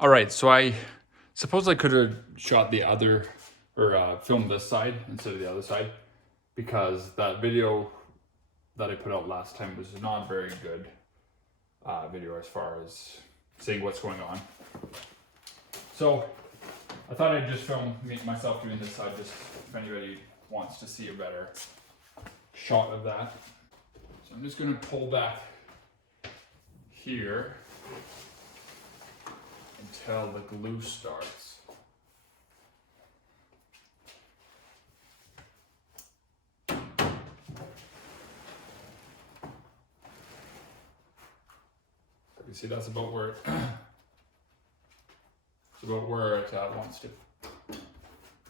All right, so I suppose I could have shot the other, or filmed this side instead of the other side, because that video that I put out last time was not a very good video as far as seeing what's going on. So I thought I'd just film myself doing this side, just if anybody wants to see a better shot of that. So I'm just gonna pull back here until the glue starts. You see, that's about where it's about where it wants to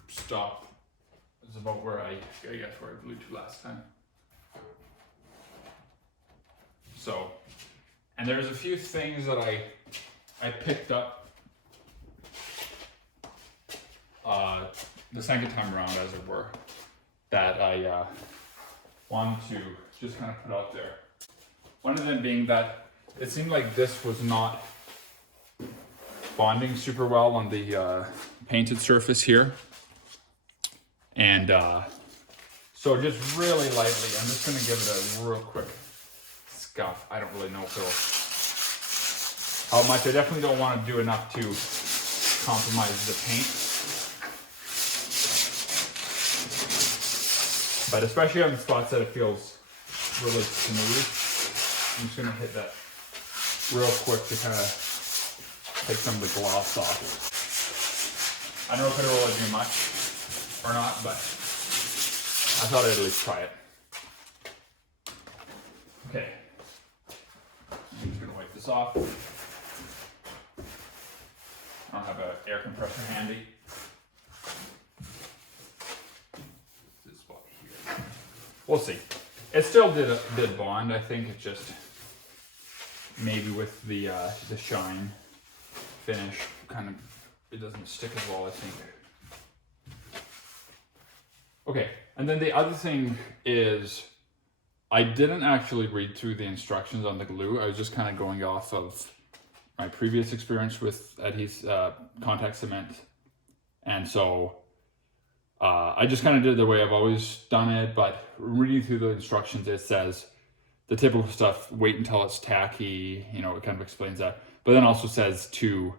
stop. It's about where I guess where I glued to last time. So, and there's a few things that I picked up the second time around, as it were, that I wanted to just kind of put out there. One of them being that it seemed like this was not bonding super well on the painted surface here. And so just really lightly, I'm just gonna give it a real quick scuff. I don't really know if it'll, how much. I definitely don't want to do enough to compromise the paint. But especially on the spots that it feels really smooth, I'm just gonna hit that real quick to kind of take some of the gloss off. I don't know if it'll really do much or not, but I thought I'd at least try it. Okay, I'm just gonna wipe this off. I don't have an air compressor handy. This spot here. We'll see. It still did bond. I think it just maybe with the shine finish, kind of, it doesn't stick as well, I think. Okay, and then the other thing is I didn't actually read through the instructions on the glue. I was just kind of going off of my previous experience with contact cement. And so I just kind of did it the way I've always done it, but reading through the instructions, it says the typical stuff, wait until it's tacky, you know, it kind of explains that. But then also says to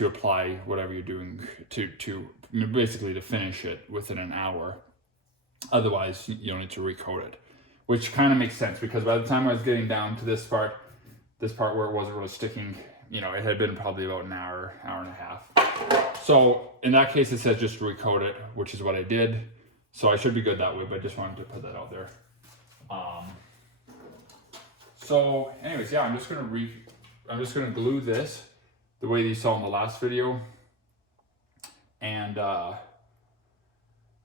apply whatever you're doing to basically to finish it within an hour. Otherwise, you don't need to recoat it, which kind of makes sense, because by the time I was getting down to this part where it wasn't really sticking, you know, it had been probably about an hour and a half. So in that case, it says just recoat it, which is what I did. So I should be good that way, but I just wanted to put that out there. So anyways, yeah, I'm just gonna glue this the way you saw in the last video, and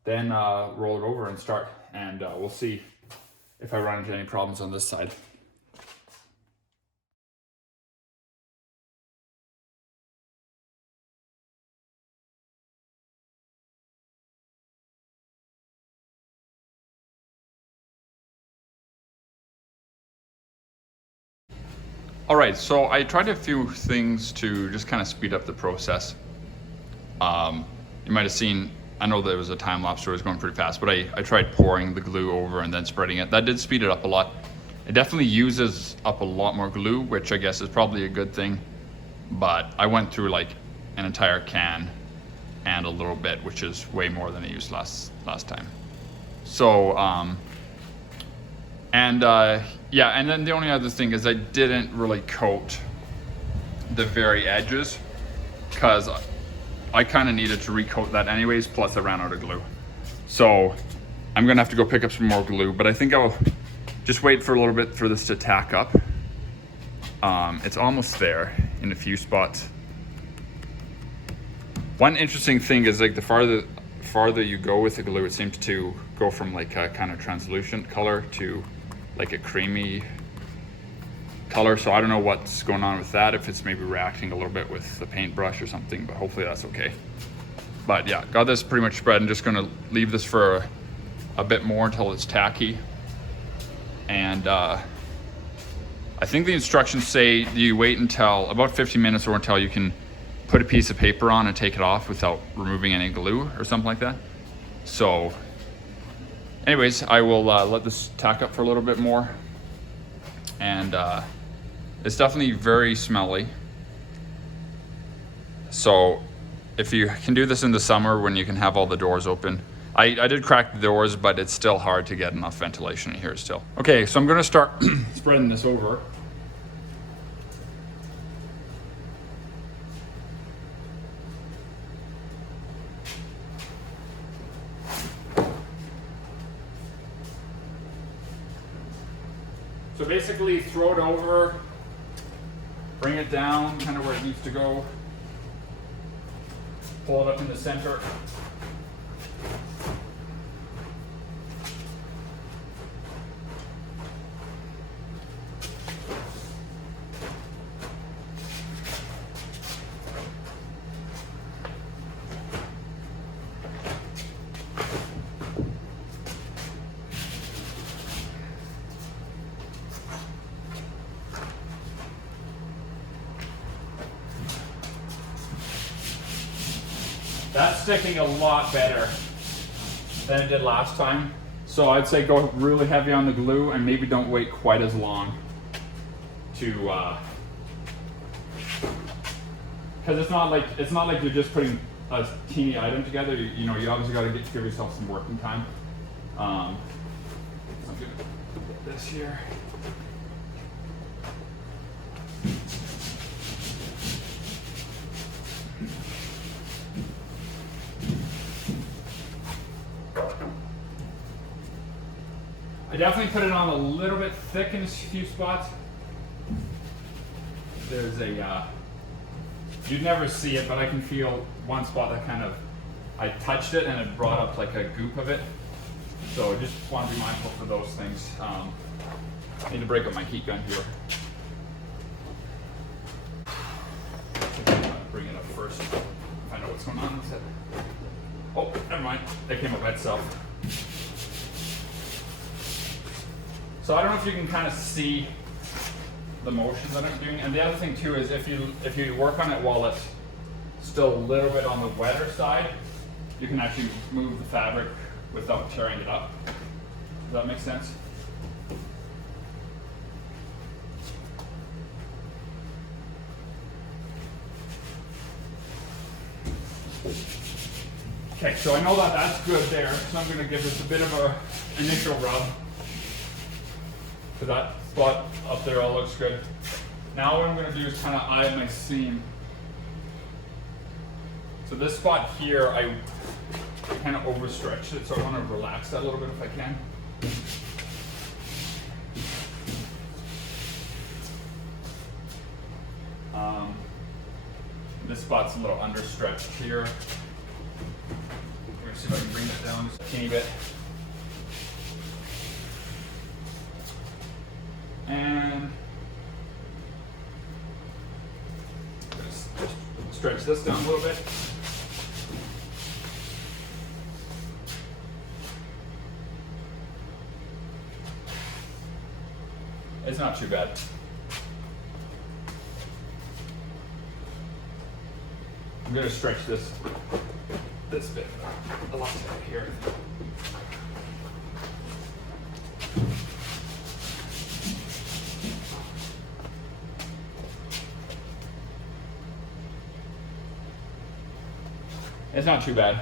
then roll it over and start, and we'll see if I run into any problems on this side. All right, so I tried a few things to just kind of speed up the process. You might have seen, I know there was a time lapse where it was going pretty fast, but I tried pouring the glue over and then spreading it. That did speed it up a lot. It definitely uses up a lot more glue, which I guess is probably a good thing. But I went through like an entire can and a little bit, which is way more than I used last time. So, yeah, and then the only other thing is I didn't really coat the very edges, because I kind of needed to recoat that anyways, plus I ran out of glue. So I'm gonna have to go pick up some more glue, but I think I'll just wait for a little bit for this to tack up. It's almost there in a few spots. One interesting thing is, like, the farther you go with the glue, it seems to go from like a kind of translucent color to like a creamy color. So I don't know what's going on with that, if it's maybe reacting a little bit with the paintbrush or something, but hopefully that's okay. But yeah, got this pretty much spread. I'm just gonna leave this for a bit more until it's tacky. And I I think the instructions say you wait until about 15 minutes or until you can put a piece of paper on and take it off without removing any glue or something like that. So anyways, I will let this tack up for a little bit more. And it's definitely very smelly. So if you can do this in the summer when you can have all the doors open. I did crack the doors, but it's still hard to get enough ventilation in here still. Okay, so I'm gonna start spreading this over. So basically throw it over, bring it down kind of where it needs to go, pull it up in the center. That's sticking a lot better than it did last time. So I'd say go really heavy on the glue and maybe don't wait quite as long to, because it's not like you're just putting a teeny item together. You know, you obviously got to give yourself some working time. So I'm gonna get this here. I definitely put it on a little bit thick in a few spots. There's a, you'd never see it, but I can feel one spot that kind of, I touched it and it brought up like a goop of it. So just want to be mindful for those things. I need to break up my heat gun here. Bring it up first, find out what's going on with it. Oh, never mind, it came up by itself. So I don't know if you can kind of see the motion that I'm doing. And the other thing too is if you work on it while it's still a little bit on the wetter side, you can actually move the fabric without tearing it up. Does that make sense? Okay, so I know that that's good there, so I'm going to give this a bit of a initial rub. So that spot up there all looks good. Now what I'm going to do is kind of eye my seam. So this spot here, I kind of overstretched it, so I want to relax that a little bit if I can. This spot's a little understretched here. We're going to see if I can bring it down just a teeny bit. And just stretch this down a little bit. It's not too bad. I'm going to stretch this bit a lot tighter here. It's not too bad.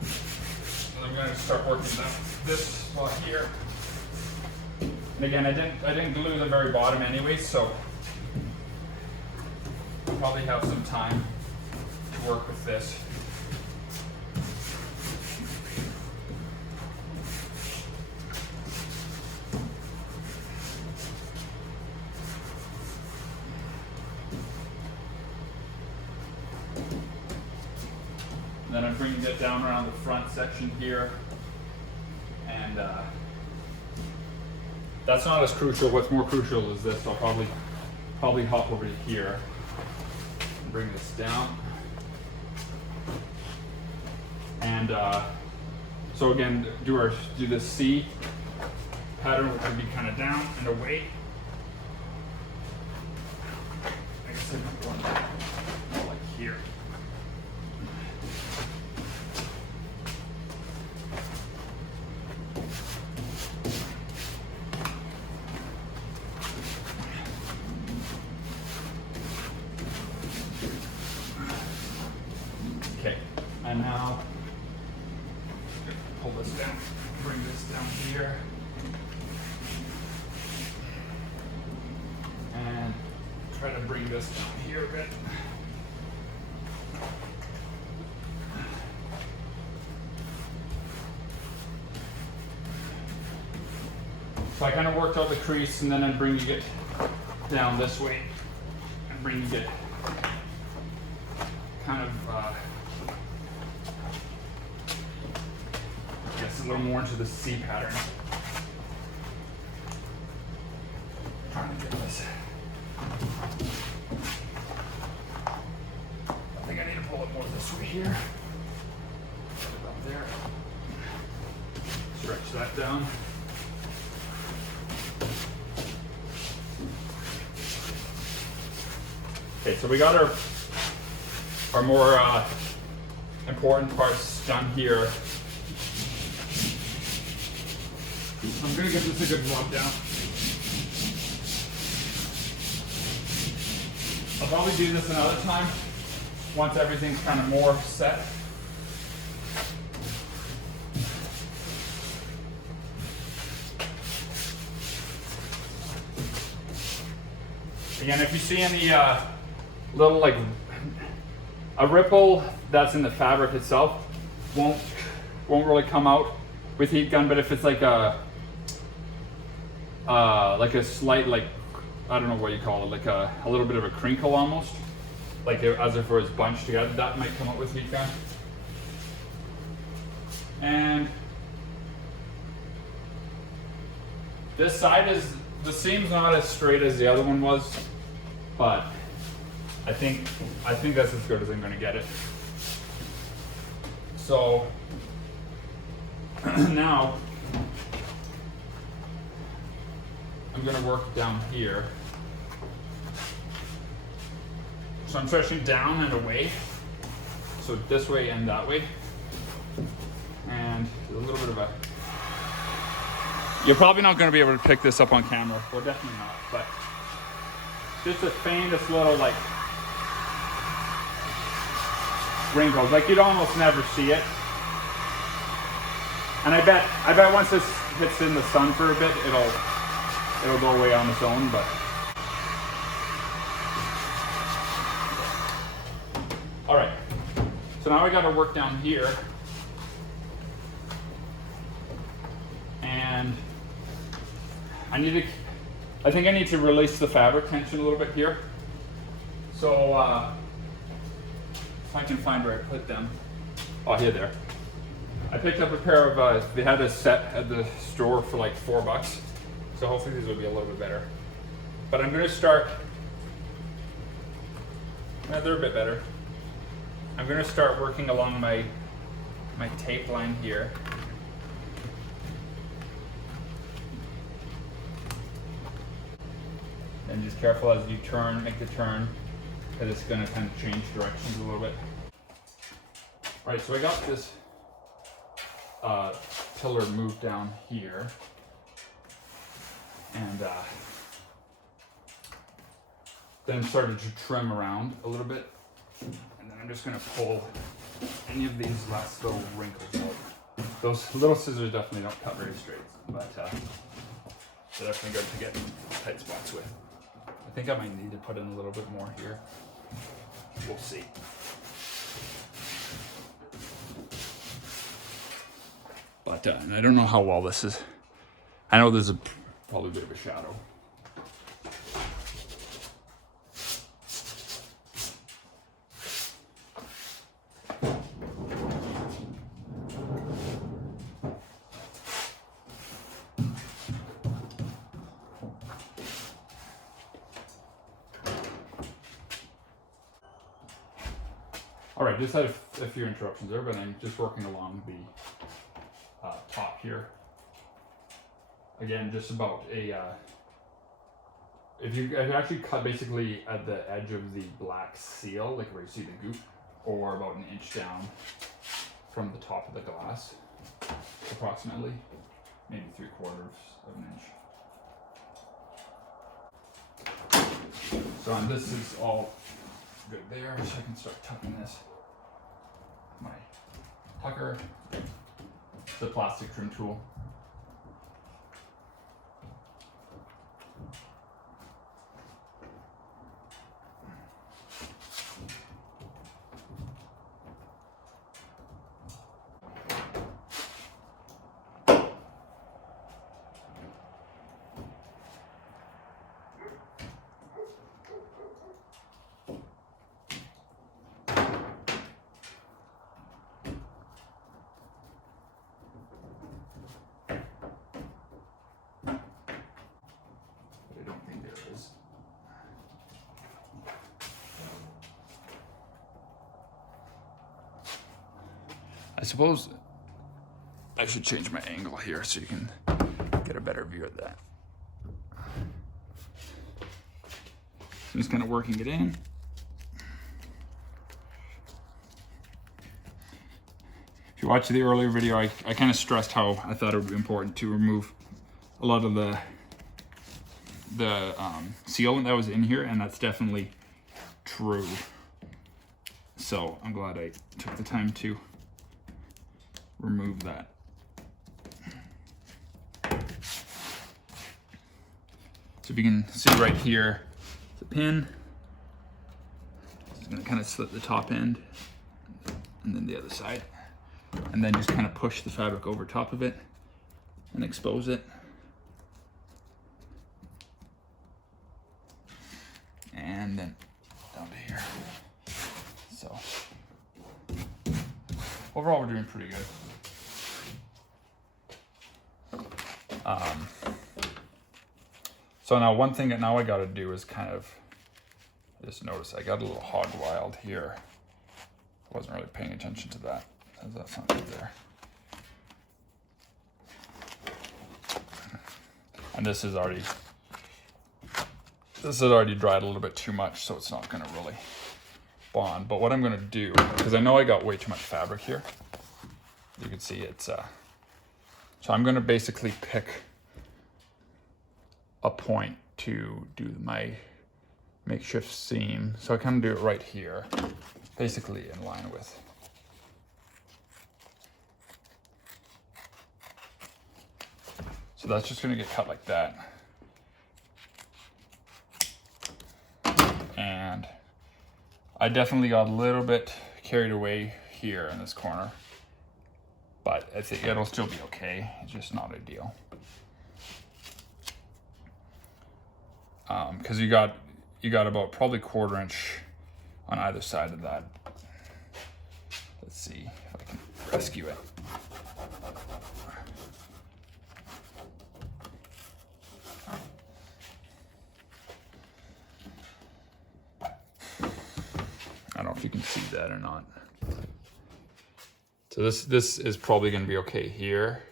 And I'm going to start working down this spot here. And again, I didn't glue the very bottom anyway, so I'll probably have some time to work with this. And then I'm bringing it down around the front section here. And that's not as crucial. What's more crucial is this. I'll probably hop over to here and bring this down. And so again, do this C pattern will be kind of down and away. I guess I might want more like here. Okay, and now pull this down, bring this down here, and try to bring this down here a bit. So I kind of worked out the crease, and then I'm bringing it down this way, and bringing it kind of, I guess a little more into the C pattern. Trying to get this. I think I need to pull it more this way here. Put it up there. Stretch that down. Okay, so we got our more important parts done here. I'm gonna give this a good rub down. I'll probably do this another time once everything's kind of more set. Again, if you see any little like a ripple that's in the fabric itself, won't really come out with heat gun. But if it's like a slight, like, I don't know what you call it, like a little bit of a crinkle almost, like as if it was bunched together, that might come up with heat gun. And this side is, the seam's not as straight as the other one was, but I think that's as good as I'm going to get it. So now I'm going to work down here. So I'm stretching down and away, so this way and that way, and a little bit of a, you're probably not going to be able to pick this up on camera, or definitely not, but just the faintest little like wrinkles, like you'd almost never see it. And I bet once this hits in the sun for a bit, it'll go away on its own. But all right, so now I got to work down here, and I think I need to release the fabric tension a little bit here. So if I can find where I put them. Oh, here, there. I picked up a pair of, they had a set at the store for like $4. So hopefully these will be a little bit better. But I'm going to start, they're a bit better. I'm going to start working along my tape line here. And just careful as you turn, make the turn, because it's going to kind of change directions a little bit. All right, so I got this tiller moved down here, and then started to trim around a little bit, and then I'm just going to pull any of these last little wrinkles out. Those little scissors definitely don't cut very straight, but they're definitely good to get tight spots with. I think I might need to put in a little bit more here. We'll see. But I don't know how well this is. I know there's probably a bit of a shadow. All right, just had a few interruptions there, but I'm just working along the top here. again, just about a, if you actually cut basically at the edge of the black seal, like where you see the goop, or about an inch down from the top of the glass, approximately, maybe 3/4 of an inch. So and this is all good there, so I can start tucking this. My tucker, the plastic trim tool. I don't think there is. I suppose I should change my angle here so you can get a better view of that. I'm just kind of working it in. If you watched the earlier video, I kind of stressed how I thought it would be important to remove a lot of the seal that was in here, and that's definitely true. So I'm glad I took the time to remove that. So if you can see right here, the pin. Just gonna kind of slit the top end and then the other side, and then just kind of push the fabric over top of it and expose it. And then down to here. So overall, we're doing pretty good. So now one thing that now I got to do is kind of, I just noticed I got a little hog wild here. I wasn't really paying attention to that. That's not good there. And this has already dried a little bit too much, so it's not going to really bond. But what I'm going to do, because I know I got way too much fabric here, you can see it's so I'm going to basically pick a point to do my makeshift seam. So I kind of do it right here, basically in line with. So that's just going to get cut like that. And I definitely got a little bit carried away here in this corner, but I think it'll still be okay. It's just not ideal. Because you got about probably 1/4 inch on either side of that. Let's see if I can rescue it. I don't know if you can see that or not. So this is probably going to be okay here.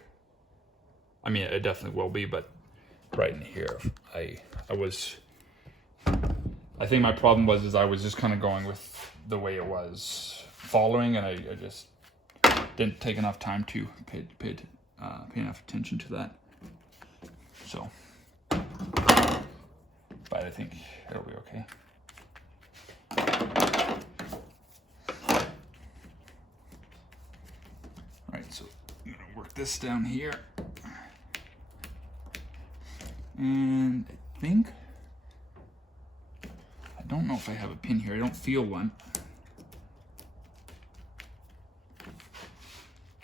I mean, it definitely will be, but right in here, I think my problem was I was just kind of going with the way it was following, and I just didn't take enough time to pay enough attention to that. So, but I think it'll be okay. All right, so I'm gonna work this down here, and I don't know if I have a pin here. I don't feel one.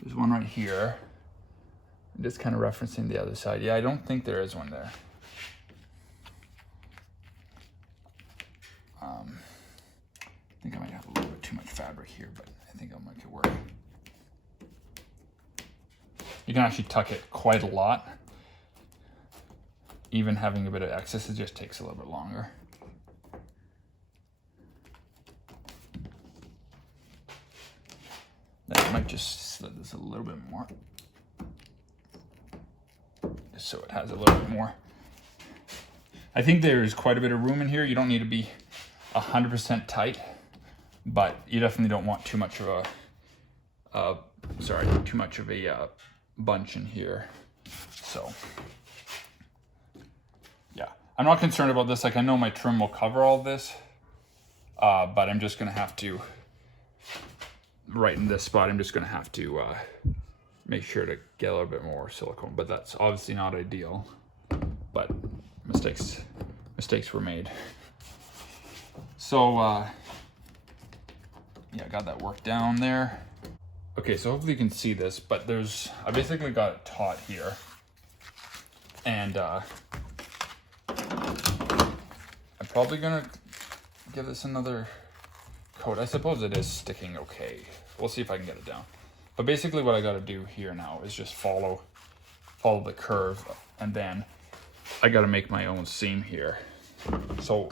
There's one right here. I'm just kind of referencing the other side. Yeah, I don't think there is one there. I think I might have a little bit too much fabric here, but I think I'll make it work. You can actually tuck it quite a lot. Even having a bit of excess, it just takes a little bit longer. I might just slit this a little bit more. just so it has a little bit more. I think there is quite a bit of room in here. You don't need to be 100% tight, but you definitely don't want too much of a bunch in here. So yeah, I'm not concerned about this. Like, I know my trim will cover all this, but I'm just gonna have to, right in this spot, I'm just gonna have to make sure to get a little bit more silicone, but that's obviously not ideal, but mistakes were made. So yeah, I got that work down there. Okay, so hopefully you can see this, but I basically got it taut here, and I'm probably gonna give this another coat. I suppose it is sticking okay. We'll see if I can get it down. But basically what I gotta do here now is just follow the curve, and then I gotta make my own seam here. So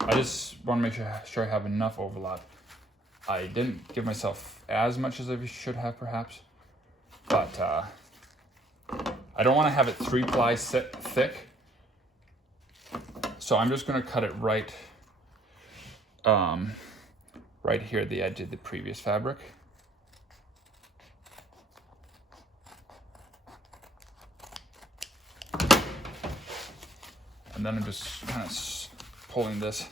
I just wanna make sure I have enough overlap. I didn't give myself as much as I should have perhaps, but I don't wanna have it 3-ply thick. So I'm just gonna cut it right here at the edge of the previous fabric. And then I'm just kind of pulling this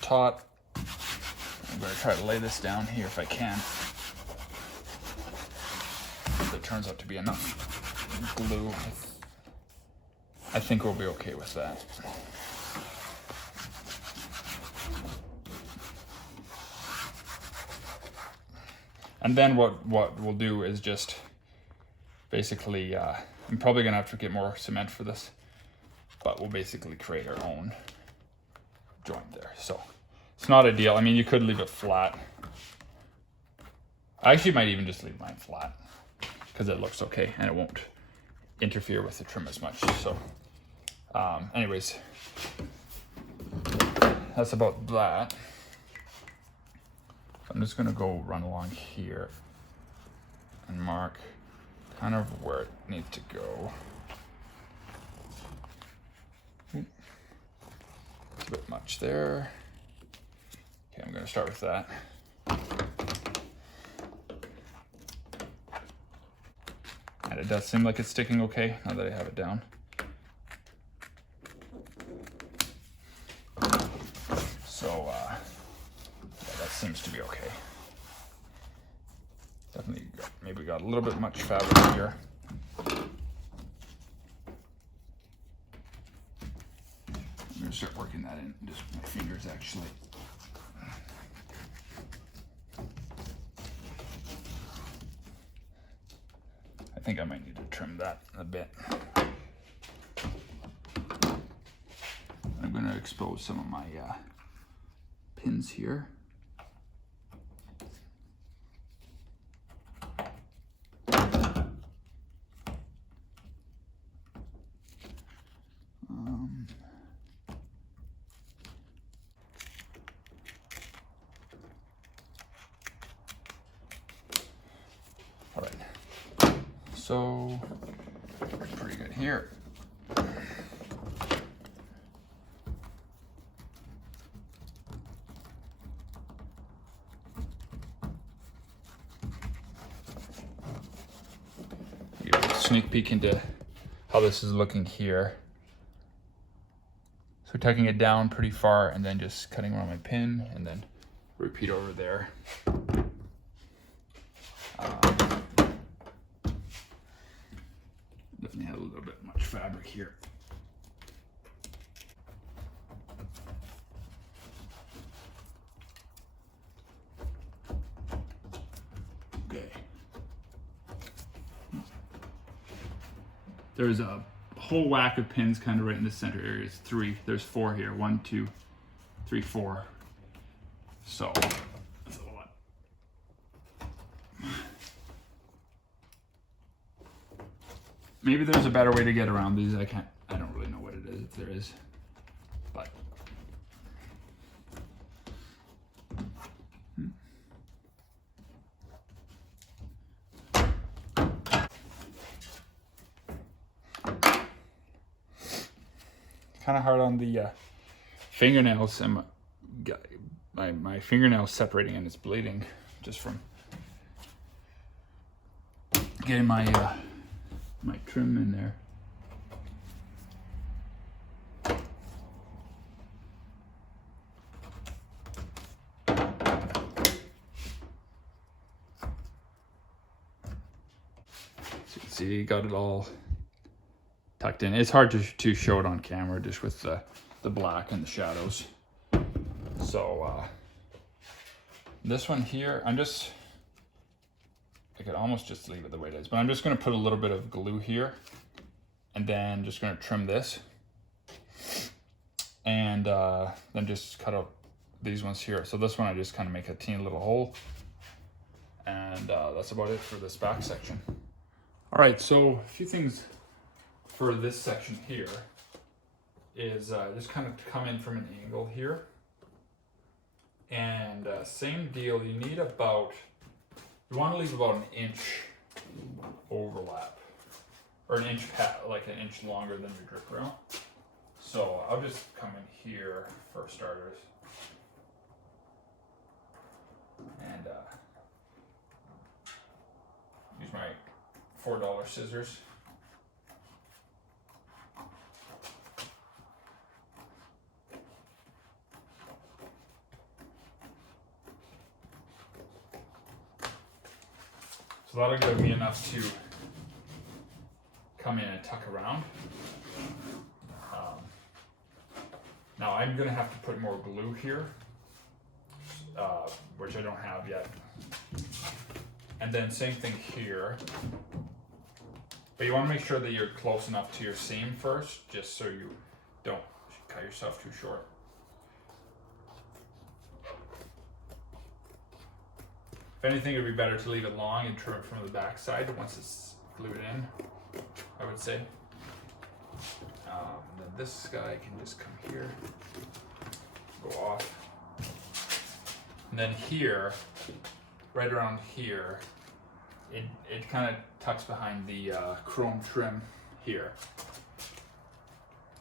taut. I'm going to try to lay this down here if I can. If it turns out to be enough glue, I think we'll be okay with that. And then what we'll do is just basically, I'm probably going to have to get more cement for this, but we'll basically create our own joint there. So it's not ideal. I mean, you could leave it flat. I actually might even just leave mine flat because it looks okay and it won't interfere with the trim as much. So anyways, that's about that. I'm just gonna go run along here and mark kind of where it needs to go. It's a bit much there. Okay, I'm gonna start with that. And it does seem like it's sticking okay now that I have it down. So yeah, that seems to be okay. Definitely maybe got a little bit much fabric here. I'm gonna start working that in just with my fingers actually. I think I might need to trim that a bit. I'm gonna expose some of my pins here. All right, so pretty good here. Sneak peek into how this is looking here. So tucking it down pretty far and then just cutting around my pin and then repeat over there. Definitely had a little bit much fabric here. Okay. There's a whole whack of pins kind of right in the center area. It's 3. There's 4 here. 1, 2, 3, 4. So that's a lot. Maybe there's a better way to get around these. I don't really know what it is, if there is. But kind of hard on the fingernails, and my fingernails separating and it's bleeding just from getting my my trim in there. So you can see, got it all tucked in. It's hard to show it on camera just with the black and the shadows. So this one here, I could almost just leave it the way it is, but I'm just going to put a little bit of glue here, and then just going to trim this, and then just cut out these ones here. So this one I just kind of make a teeny little hole, and that's about it for this back section. All right, so a few things for this section here is just kind of come in from an angle here, and same deal, you need about, you want to leave about an inch overlap, or an inch like an inch longer than your drip rail. So I'll just come in here for starters, and use my $4 scissors. So that'll give me enough to come in and tuck around. Now I'm gonna have to put more glue here, which I don't have yet. And then same thing here. But you wanna make sure that you're close enough to your seam first, just so you don't cut yourself too short. If anything, it would be better to leave it long and trim it from the back side once it's glued in, I would say. Then this guy can just come here, go off. And then here, right around here, it kind of tucks behind the chrome trim here.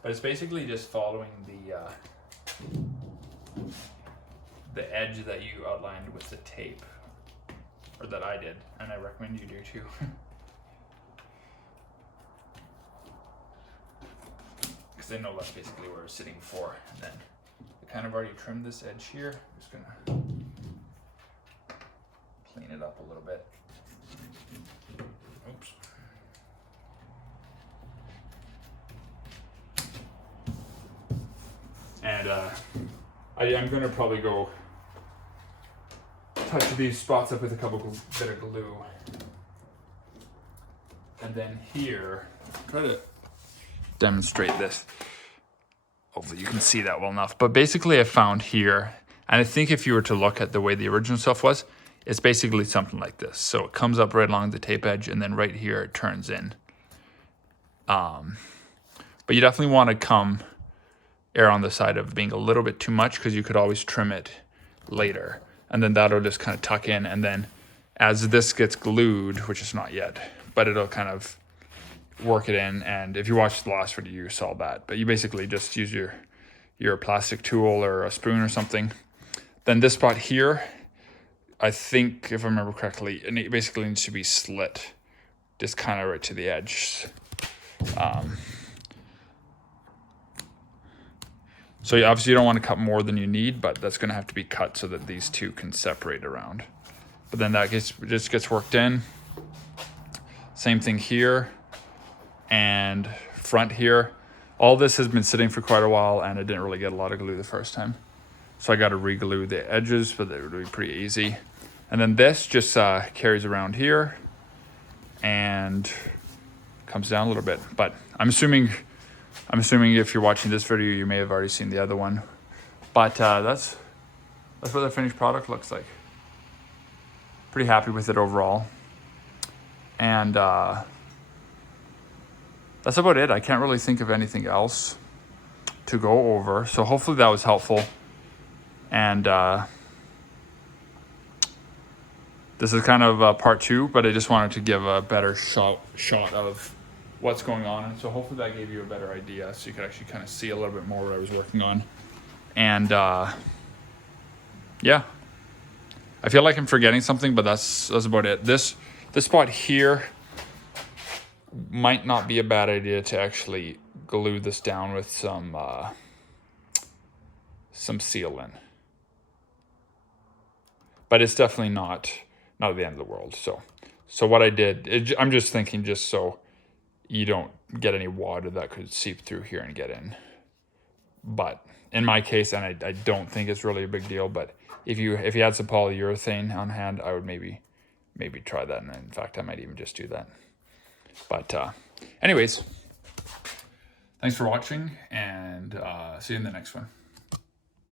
But it's basically just following the edge that you outlined with the tape. Or that I did, and I recommend you do too. Because I know that's basically where it's sitting for. And then I kind of already trimmed this edge here. I'm just gonna clean it up a little bit. Oops. And I'm gonna probably go touch these spots up with a couple bit of glue, and then here, try to demonstrate this. Hopefully you can see that well enough. But basically I found here, and I think if you were to look at the way the original stuff was, it's basically something like this. So it comes up right along the tape edge, and then right here it turns in. But you definitely want to err on the side of being a little bit too much, because you could always trim it later. And then that'll just kind of tuck in, and then as this gets glued, which is not yet, but it'll kind of work it in. And if you watched the last video, you saw that. But you basically just use your plastic tool or a spoon or something. Then this spot here, I think, if I remember correctly, it basically needs to be slit, just kind of right to the edge. So obviously you don't want to cut more than you need, but that's going to have to be cut so that these two can separate around. But then that just gets worked in. Same thing here and front here. All this has been sitting for quite a while, and I didn't really get a lot of glue the first time. So I got to re-glue the edges, but it would be pretty easy. And then this just carries around here and comes down a little bit. But I'm assuming if you're watching this video, you may have already seen the other one. But that's what the finished product looks like. Pretty happy with it overall. And that's about it. I can't really think of anything else to go over. So hopefully that was helpful. And this is kind of part 2, but I just wanted to give a better shot of what's going on. And so hopefully that gave you a better idea, so you could actually kind of see a little bit more what I was working on. And yeah, I feel like I'm forgetting something, but that's about it. This spot here might not be a bad idea to actually glue this down with some seal in. But it's definitely not the end of the world. So what I did, I'm just thinking just so you don't get any water that could seep through here and get in. But in my case, and I don't think it's really a big deal, but if you had some polyurethane on hand, I would maybe try that. And in fact, I might even just do that. But anyways, thanks for watching, and see you in the next one.